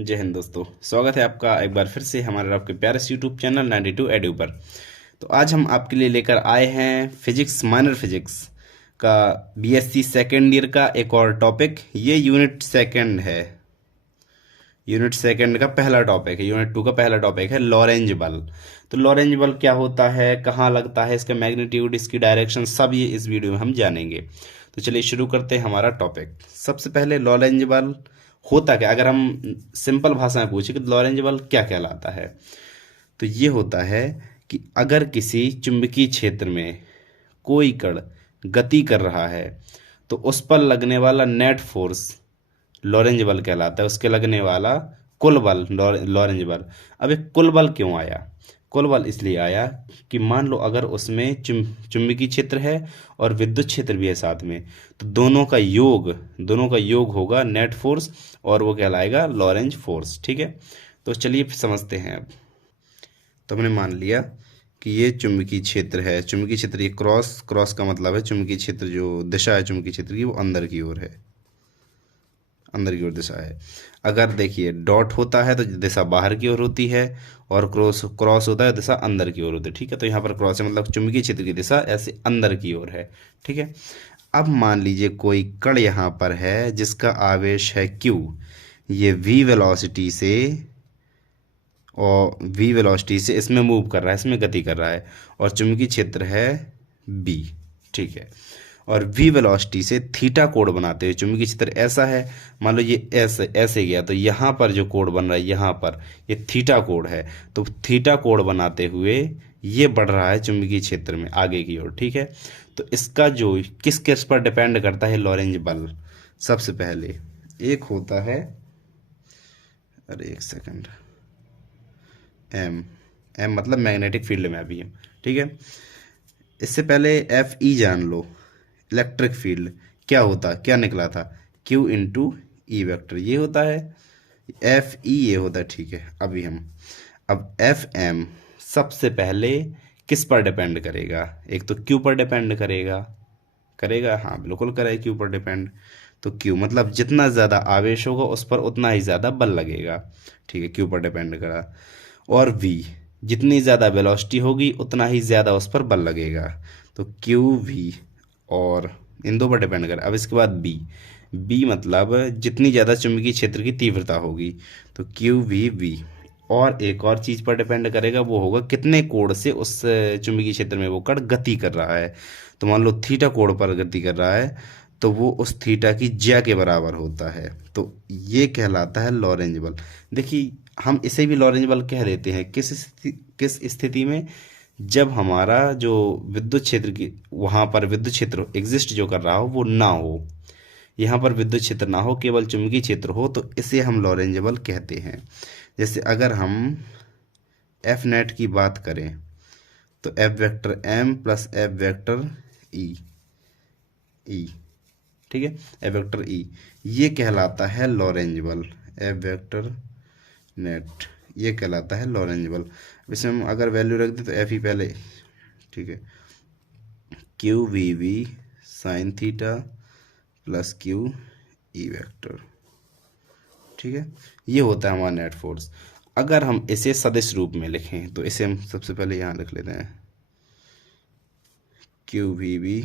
जय हिंद दोस्तों। स्वागत है आपका एक बार फिर से हमारे आपके प्यारे से यूट्यूब चैनल 92 एडू पर। तो आज हम आपके लिए लेकर आए हैं फिजिक्स माइनर फिजिक्स का बीएससी सेकेंड ईयर का एक और टॉपिक। ये यूनिट सेकेंड है। यूनिट सेकेंड का पहला टॉपिक है। यूनिट टू का पहला टॉपिक है लॉरेंज बल। तो लॉरेंज बल क्या होता है, कहाँ लगता है, इसका मैग्नीट्यूड, इसकी डायरेक्शन, सब ये इस वीडियो में हम जानेंगे। तो चलिए शुरू करते हैं हमारा टॉपिक। सबसे पहले लॉरेंज बल होता क्या, अगर हम सिंपल भाषा में पूछे कि लॉरेंज बल क्या कहलाता है, तो ये होता है कि अगर किसी चुंबकीय क्षेत्र में कोई कण गति कर रहा है तो उस पर लगने वाला नेट फोर्स लॉरेंज बल कहलाता है। उसके लगने वाला कुल बल लॉरेंज बल। अब एक कुल बल क्यों आया? कुल बल इसलिए आया कि मान लो अगर उसमें चुंबकीय क्षेत्र है और विद्युत क्षेत्र भी है साथ में, तो दोनों का योग होगा नेट फोर्स, और वो कहलाएगा लॉरेंज फोर्स। ठीक है, तो चलिए समझते हैं अब। तो हमने मान लिया कि ये चुंबकीय क्षेत्र है। चुंबकीय क्षेत्र, ये क्रॉस क्रॉस का मतलब है चुंबकीय क्षेत्र, जो दिशा है चुंबकीय क्षेत्र की वो अंदर की ओर है, अंदर की ओर दिशा है। अगर देखिए डॉट होता है तो दिशा बाहर की ओर होती है, और क्रॉस क्रॉस होता है दिशा अंदर की ओर होती है। ठीक है, तो यहाँ पर क्रॉस है मतलब चुंबकीय क्षेत्र की दिशा ऐसे अंदर की ओर है। ठीक है, अब मान लीजिए कोई कण यहाँ पर है जिसका आवेश है Q। ये V वेलोसिटी से इसमें मूव कर रहा है, इसमें गति कर रहा है, और चुंबकीय क्षेत्र है B। ठीक है, और V वेलोसिटी से थीटा कोण बनाते हुए, चुंबकीय क्षेत्र ऐसा है, मान लो ये ऐसे ऐसे गया, तो यहाँ पर जो कोण बन रहा है यहाँ पर ये थीटा कोण है। तो थीटा कोण बनाते हुए ये बढ़ रहा है चुंबकीय क्षेत्र में आगे की ओर। ठीक है, तो इसका जो किस पर डिपेंड करता है लॉरेंज बल, सबसे पहले एक होता है, अरे एक सेकंड, एम। एम मतलब मैग्नेटिक फील्ड में अभी हम। ठीक है, इससे पहले एफ ई जान लो। इलेक्ट्रिक फील्ड क्या होता, क्या निकला था, क्यू इंटू ई वेक्टर, ये होता है। एफ ई ये होता है। ठीक है, अभी हम अब एफ एम सबसे पहले किस पर डिपेंड करेगा? एक तो क्यू पर डिपेंड करेगा। करेगा, हाँ बिल्कुल करेगा क्यू पर डिपेंड। तो क्यू मतलब जितना ज़्यादा आवेश होगा उस पर उतना ही ज़्यादा बल लगेगा। ठीक है, क्यू पर डिपेंड करा। और वी, जितनी ज़्यादा वेलोसिटी होगी उतना ही ज़्यादा उस पर बल लगेगा। तो क्यू वी, और इन दो पर डिपेंड कर। अब इसके बाद बी। बी मतलब जितनी ज़्यादा चुंबकीय क्षेत्र की तीव्रता होगी, तो क्यू वी वी। और एक और चीज़ पर डिपेंड करेगा, वो होगा कितने कोण से उस चुंबकीय क्षेत्र में वो कण गति कर रहा है। तो मान लो थीटा कोण पर गति कर रहा है, तो वो उस थीटा की ज्या के बराबर होता है। तो ये कहलाता है लॉरेंज बल। देखिए, हम इसे भी लॉरेंज बल कह देते हैं किस स्थिति में, जब हमारा जो विद्युत क्षेत्र की, वहाँ पर विद्युत क्षेत्र एग्जिस्ट जो कर रहा हो वो ना हो, यहाँ पर विद्युत क्षेत्र ना हो, केवल चुंबकीय क्षेत्र हो, तो इसे हम लॉरेंज बल कहते हैं। जैसे अगर हम एफ नेट की बात करें, तो F vector M plus F vector E, E, ठीक है, एफ वेक्टर ई, ये कहलाता है लॉरेंज बल। एफ वेक्टर नेट ये कहलाता है लॉरेंज बल। इसमें हम अगर वैल्यू रख दें तो एफ ही पहले। ठीक है, Q V V sine theta plus Q E vector. ठीक है, ये होता है हमारा नेट फोर्स। अगर हम इसे सदिश रूप में लिखें तो इसे हम सबसे पहले यहाँ लिख लेते हैं, Q V V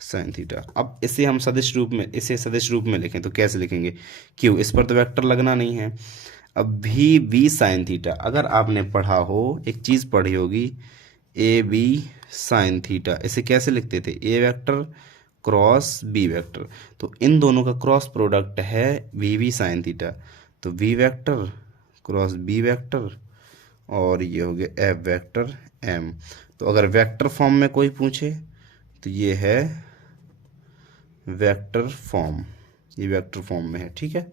sine theta. अब इसे सदिश रूप में लिखें तो कैसे लिखेंगे? क्यू, इस पर तो वेक्टर लगना नहीं है। अब भी वी साइन थीटा, अगर आपने पढ़ा हो, एक चीज़ पढ़ी होगी, ए बी साइन थीटा, इसे कैसे लिखते थे? A vector cross B vector. तो इन दोनों का क्रॉस प्रोडक्ट है वी वी साइन थीटा। तो V vector cross B vector, और ये हो गया एफ वेक्टर एम। तो अगर वेक्टर फॉर्म में कोई पूछे तो ये है वेक्टर फॉर्म, ये वेक्टर फॉर्म में है। ठीक है,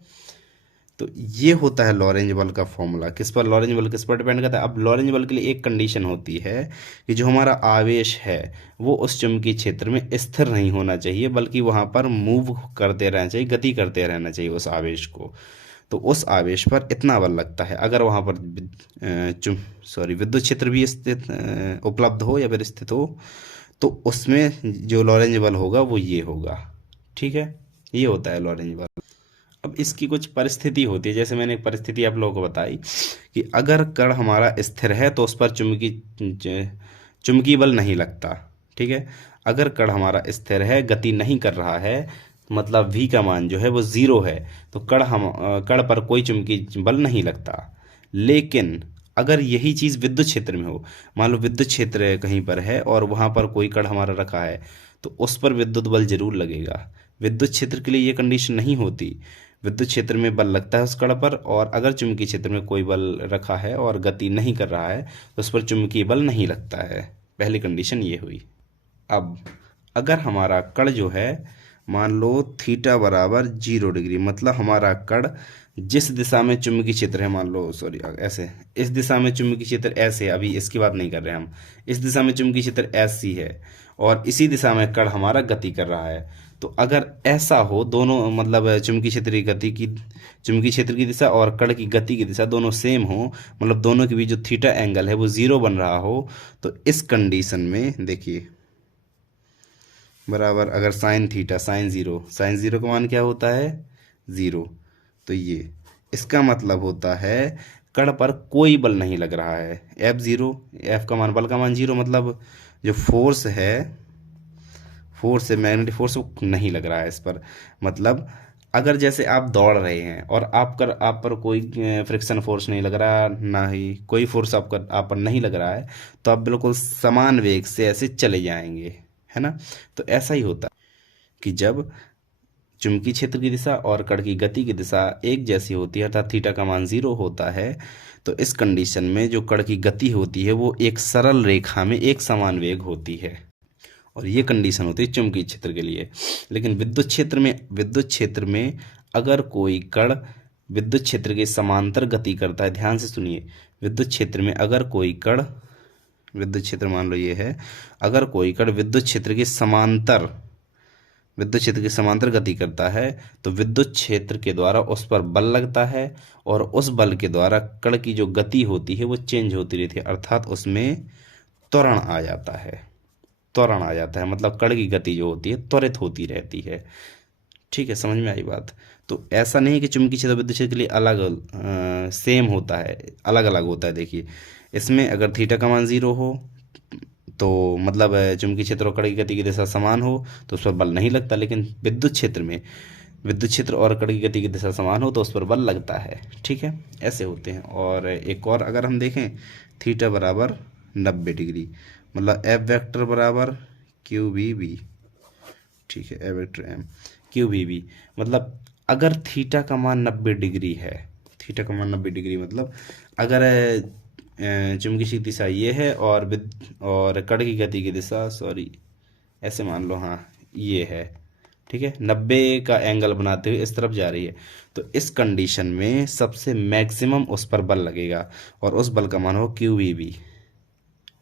तो ये होता है लॉरेंज बल का फॉर्मूला। लॉरेंज बल किस पर डिपेंड करता है? अब लॉरेंज बल के लिए एक कंडीशन होती है कि जो हमारा आवेश है वो उस चुंबकीय क्षेत्र में स्थिर नहीं होना चाहिए, बल्कि वहाँ पर मूव करते रहना चाहिए, गति करते रहना चाहिए उस आवेश को। तो उस आवेश पर इतना बल लगता है। अगर वहाँ पर विद्युत क्षेत्र भी स्थित उपलब्ध हो या फिर स्थित हो, तो उसमें जो लॉरेंज बल होगा वो ये होगा। ठीक है, ये होता है लॉरेंज बल। अब इसकी कुछ परिस्थिति होती है, जैसे मैंने एक परिस्थिति आप लोगों को बताई कि अगर कण हमारा स्थिर है तो उस पर चुंबकीय बल नहीं लगता। ठीक है, अगर कण हमारा स्थिर है, गति नहीं कर रहा है, मतलब v का मान जो है वो 0 है, तो कण पर कोई चुंबकीय बल नहीं लगता। लेकिन अगर यही चीज़ विद्युत क्षेत्र में हो, मान लो विद्युत क्षेत्र कहीं पर है और वहाँ पर कोई कण हमारा रखा है, तो उस पर विद्युत बल जरूर लगेगा। विद्युत क्षेत्र के लिए ये कंडीशन नहीं होती। विद्युत क्षेत्र में बल लगता है उस कण पर, और अगर चुंबकीय क्षेत्र में कोई बल रखा है और गति नहीं कर रहा है तो उस पर चुंबकीय बल नहीं लगता है। पहली कंडीशन ये हुई। अब अगर हमारा कण जो है, मान लो थीटा बराबर 0 डिग्री, मतलब हमारा कण जिस दिशा में चुंबकीय क्षेत्र है, मान लो सॉरी ऐसे, इस दिशा में चुंबकीय क्षेत्र ऐसे है, अभी इसकी बात नहीं कर रहे हम, इस दिशा में चुंबकीय क्षेत्र ऐसी है और इसी दिशा में कण हमारा गति कर रहा है। तो अगर ऐसा हो, दोनों मतलब चुंबकीय क्षेत्र की दिशा और कण की गति की दिशा दोनों सेम हो, मतलब दोनों के बीच जो थीटा एंगल है वो 0 बन रहा हो, तो इस कंडीशन में देखिए बराबर, अगर साइन थीटा साइन जीरो का मान क्या होता है 0, तो ये इसका मतलब होता है कण पर कोई बल नहीं लग रहा है। एफ का मान, बल का मान 0, मतलब जो फोर्स है मैग्नेटिक फोर्स वो नहीं लग रहा है इस पर। मतलब अगर जैसे आप दौड़ रहे हैं और आप पर कोई फ्रिक्शन फोर्स नहीं लग रहा, ना ही कोई फोर्स आप पर नहीं लग रहा है, तो आप बिल्कुल समान वेग से ऐसे चले जाएंगे, है ना। तो ऐसा ही होता है कि जब चुंबकीय क्षेत्र की दिशा और कण की गति की दिशा एक जैसी होती है, अर्थात थीटा का मान 0 होता है, तो इस कंडीशन में जो कण की गति होती है वो एक सरल रेखा में एक समान वेग होती है, और ये कंडीशन होती है चुंबकीय क्षेत्र के लिए। लेकिन विद्युत क्षेत्र में अगर कोई कण विद्युत क्षेत्र के समांतर गति करता है, ध्यान से सुनिए, विद्युत क्षेत्र में अगर कोई कण, विद्युत क्षेत्र मान लो ये है, अगर कोई कण विद्युत क्षेत्र के समांतर गति करता है, तो विद्युत क्षेत्र के द्वारा उस पर बल लगता है, और उस बल के द्वारा कण की जो गति होती है वो चेंज होती रहती है, अर्थात उसमें त्वरण आ जाता है। मतलब कण की गति जो होती है त्वरित होती रहती है। ठीक है, समझ में आई बात। तो ऐसा नहीं है कि चुंबकीय क्षेत्र विद्युत क्षेत्र के लिए अलग सेम होता है, अलग अलग होता है। देखिए इसमें अगर थीटा का मान 0 हो तो मतलब चुंबकीय क्षेत्र और कण की गति की दिशा समान हो तो उस पर बल नहीं लगता। लेकिन विद्युत क्षेत्र और कण की गति की दिशा समान हो तो उस पर बल लगता है। ठीक है, ऐसे होते हैं। और एक और अगर हम देखें, थीटा बराबर 90 डिग्री, मतलब एफ वेक्टर बराबर क्यू वी बी। ठीक है, F vector M Q V B, मतलब अगर थीटा का मान 90 डिग्री है, थीटा का मान 90 डिग्री मतलब अगर चुंबकीय की दिशा ये है और कण की गति की दिशा सॉरी ऐसे मान लो, हाँ ये है। ठीक है, 90 का एंगल बनाते हुए इस तरफ जा रही है, तो इस कंडीशन में सबसे मैक्सिमम उस पर बल लगेगा और उस बल का मान हो क्यू वी बी।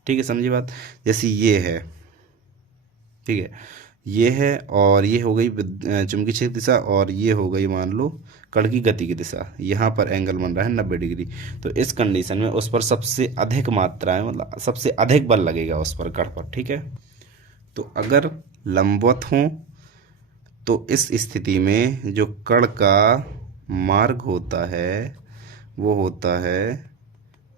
ठीक है, समझिए बात। जैसे ये है, ठीक है, ये है और ये हो गई चुंबकीय क्षेत्र दिशा, और ये हो गई मान लो कण की गति की दिशा। यहाँ पर एंगल बन रहा है 90 डिग्री, तो इस कंडीशन में उस पर सबसे अधिक मात्रा है, मतलब सबसे अधिक बल लगेगा उस पर, कण पर। ठीक है, तो अगर लंबवत हो तो इस स्थिति में जो कण का मार्ग होता है वो होता है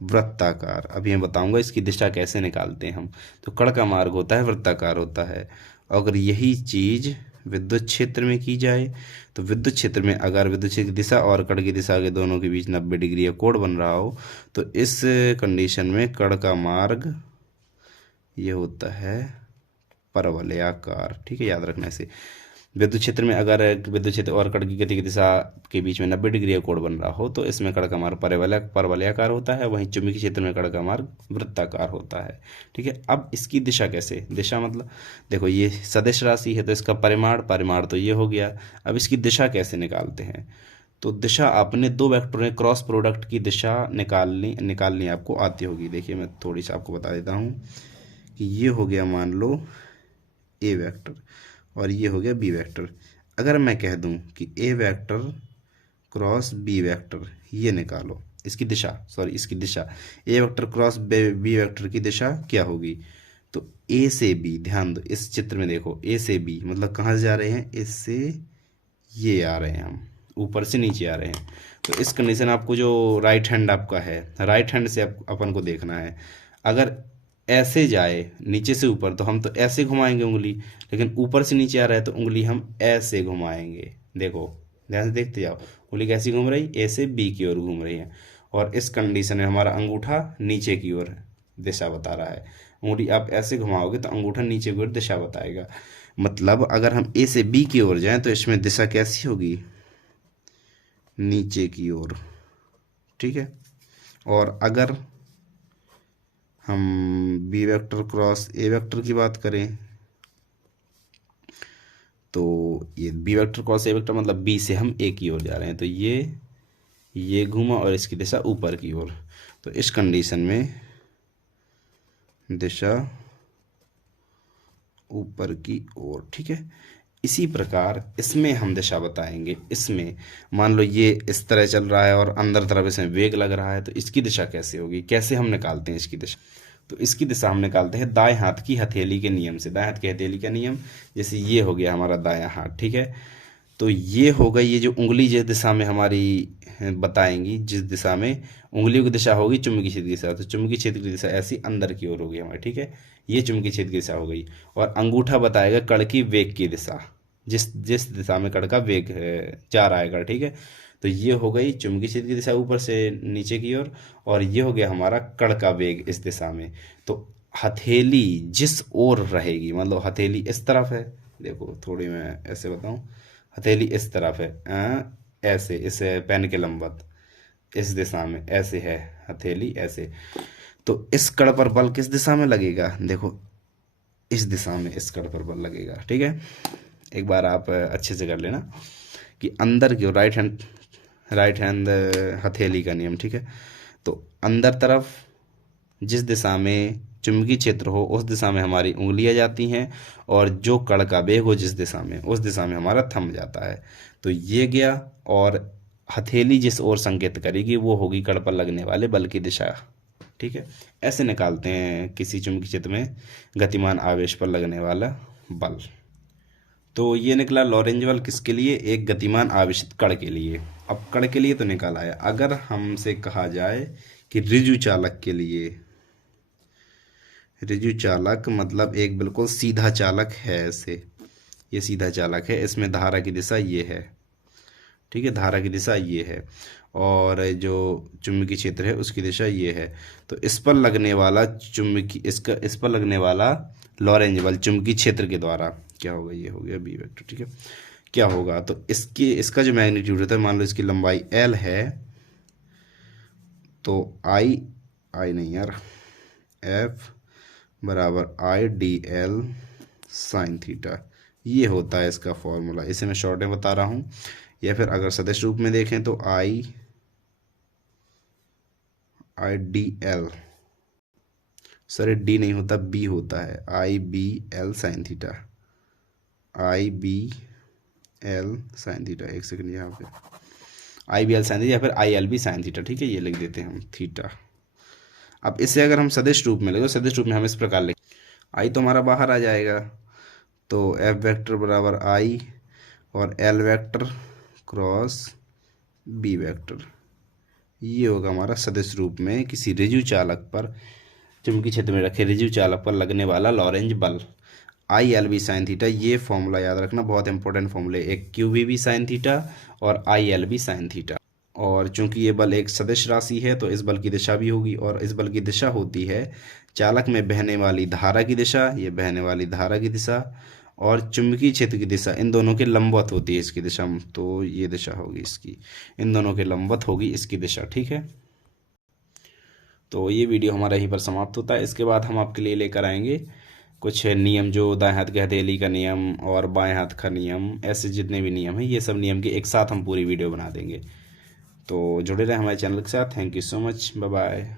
वृत्ताकार। अभी मैं बताऊंगा इसकी दिशा कैसे निकालते हैं हम। तो कण का मार्ग होता है वृत्ताकार होता है। अगर यही चीज विद्युत क्षेत्र में की जाए, तो विद्युत क्षेत्र में अगर विद्युत क्षेत्र की दिशा और कण की दिशा के दोनों के बीच 90 डिग्री का कोण बन रहा हो, तो इस कंडीशन में कण का मार्ग ये होता है परवलयाकार। ठीक है, याद रखना इसे। विद्युत क्षेत्र में अगर विद्युत क्षेत्र और कण की गति की दिशा के बीच में 90 डिग्री का कोण बन रहा हो, तो इसमें कण का मार्ग परवलयाकार होता है। वहीं चुंबकीय क्षेत्र में कण का मार्ग वृत्ताकार होता है। ठीक है, अब इसकी दिशा कैसे, दिशा मतलब देखो ये सदिश राशि है तो इसका परिमाण तो ये हो गया। अब इसकी दिशा कैसे निकालते हैं, तो दिशा आपने दो वेक्टरों में क्रॉस प्रोडक्ट की दिशा निकालनी आपको आती होगी। देखिए मैं थोड़ी सी आपको बता देता हूँ कि ये हो गया मान लो ए वेक्टर और ये हो गया बी वेक्टर। अगर मैं कह दूं कि ए वेक्टर क्रॉस बी वेक्टर, ये निकालो इसकी दिशा ए वेक्टर क्रॉस बी वेक्टर की दिशा क्या होगी, तो ए से बी, ध्यान दो इस चित्र में देखो, ए से बी मतलब कहाँ से जा रहे हैं, इससे ये आ रहे हैं हम, ऊपर से नीचे आ रहे हैं। तो इस कंडीशन आपको जो राइट हैंड आपका है, राइट हैंड से अपन को देखना है। अगर ऐसे जाए नीचे से ऊपर तो हम तो ऐसे घुमाएंगे उंगली, लेकिन ऊपर से नीचे आ रहा है तो उंगली हम ऐसे घुमाएंगे। देखो ध्यान से देखते जाओ, उंगली कैसी घूम रही, ए से बी की ओर घूम रही है। और इस कंडीशन में हमारा अंगूठा नीचे की ओर दिशा बता रहा है। उंगली आप ऐसे घुमाओगे तो अंगूठा नीचे की ओर दिशा बताएगा। मतलब अगर हम ए से बी की ओर जाएं तो इसमें दिशा कैसी होगी, नीचे की ओर। ठीक है। और अगर हम B vector cross A vector की बात करें तो ये B vector cross A vector मतलब बी से हम ए की ओर जा रहे हैं, तो ये घूमा और इसकी दिशा ऊपर की ओर। तो इस कंडीशन में दिशा ऊपर की ओर। ठीक है। इसी प्रकार इसमें हम दिशा बताएंगे। इसमें मान लो ये इस तरह चल रहा है और अंदर तरफ इसमें वेग लग रहा है, तो इसकी दिशा कैसे होगी, कैसे हम निकालते हैं इसकी दिशा। तो इसकी दिशा हम निकालते हैं दाएं हाथ की हथेली के नियम से। दाएं हाथ की हथेली का नियम, जैसे ये हो गया हमारा दायां हाथ। ठीक है। तो ये हो गई, ये जो उंगली जिस दिशा में हमारी बताएंगी, जिस दिशा में उंगलियों की दिशा होगी चुंबकीय क्षेत्र की दिशा, तो चुंबकीय क्षेत्र की दिशा ऐसी अंदर की ओर होगी हमारी। ठीक है। ये चुंबकीय क्षेत्र की दिशा हो गई। और अंगूठा बताएगा कण की वेग की दिशा, जिस जिस दिशा में कण का वेग जा रहा है कण। ठीक है। तो ये हो गई चुंबकीय क्षेत्र की दिशा ऊपर से नीचे की ओर, और ये हो गया हमारा कण का वेग इस दिशा में। तो हथेली जिस ओर रहेगी, मतलब हथेली इस तरफ है, देखो थोड़ी मैं ऐसे बताऊं, हथेली इस तरफ है, ऐसे इस पेन के लंबवत इस दिशा में ऐसे है हथेली ऐसे। तो इस कण पर बल किस दिशा में लगेगा, देखो इस दिशा में इस कण पर बल लगेगा। ठीक है। एक बार आप अच्छे से कर लेना कि अंदर की राइट हैंड हथेली का नियम। ठीक है। तो अंदर तरफ जिस दिशा में चुंबकीय क्षेत्र हो उस दिशा में हमारी उंगलियां जाती हैं, और जो कण का वेग हो जिस दिशा में उस दिशा में हमारा थंब जाता है। तो ये गया। और हथेली जिस ओर संकेत करेगी वो होगी कण पर लगने वाले बल की दिशा। ठीक है। ऐसे निकालते हैं किसी चुंबकीय क्षेत्र में गतिमान आवेश पर लगने वाला बल। तो ये निकला लॉरेंज बल किसके लिए, एक गतिमान आवेशित कण के लिए। अब कण के लिए तो निकाला है, अगर हमसे कहा जाए कि ऋजु चालक के लिए, ऋजु चालक मतलब एक बिल्कुल सीधा चालक है ऐसे, ये सीधा चालक है, इसमें धारा की दिशा ये है। ठीक है। धारा की दिशा ये है और जो चुंबकीय क्षेत्र है उसकी दिशा ये है। तो इस पर लगने वाला इस पर लगने वाला लॉरेंज बल चुंबकीय क्षेत्र के द्वारा क्या होगा, ये हो गया बी वेक्टर। ठीक है। क्या होगा, तो इसका जो मैग्नीट्यूड होता है, मान लो इसकी लंबाई एल है, तो आई नहीं यार, एफ बराबर आई डी एल साइन थीटा, ये होता है इसका फॉर्मूला। इसे मैं शॉर्ट में बता रहा हूँ, या फिर अगर सदिश रूप में देखें तो I D L, sorry D नहीं होता, बी होता है, I B L sine theta, I B L sine theta. एक सेकंड, यहाँ पे I B L sine theta या फिर I L B sine theta. ठीक है। ये लिख देते हैं हम थीटा। अब इसे अगर हम सदिश रूप में लिखे, सदिश रूप में हम इस प्रकार लिख, आई तो हमारा बाहर आ जाएगा, तो एफ वेक्टर बराबर आई और L vector cross B vector, ये होगा हमारा सदिश रूप में किसी ऋजु चालक पर, चुंबकीय क्षेत्र में रखे ऋजु चालक पर लगने वाला लॉरेंज बल। I L B sine theta, ये फॉर्मूला याद रखना, बहुत इंपॉर्टेंट फॉर्मूले, एक क्यू बी साइन थीटा और I L B sine theta. और चूंकि ये बल एक सदिश राशि है तो इस बल की दिशा भी होगी, और इस बल की दिशा होती है चालक में बहने वाली धारा की दिशा, ये बहने वाली धारा की दिशा, और चुंबकीय क्षेत्र की दिशा, इन दोनों के लंबवत होती है इसकी दिशा। तो ये दिशा होगी इसकी, इन दोनों के लंबवत होगी इसकी दिशा। ठीक है। तो ये वीडियो हमारा यहीं पर समाप्त होता है। इसके बाद हम आपके लिए लेकर आएंगे कुछ नियम, जो दाएं हाथ की हथेली का नियम और बाएं हाथ का नियम, ऐसे जितने भी नियम हैं ये सब नियम के एक साथ हम पूरी वीडियो बना देंगे। तो जुड़े रहें हमारे चैनल के साथ। Thank you so much, bye bye.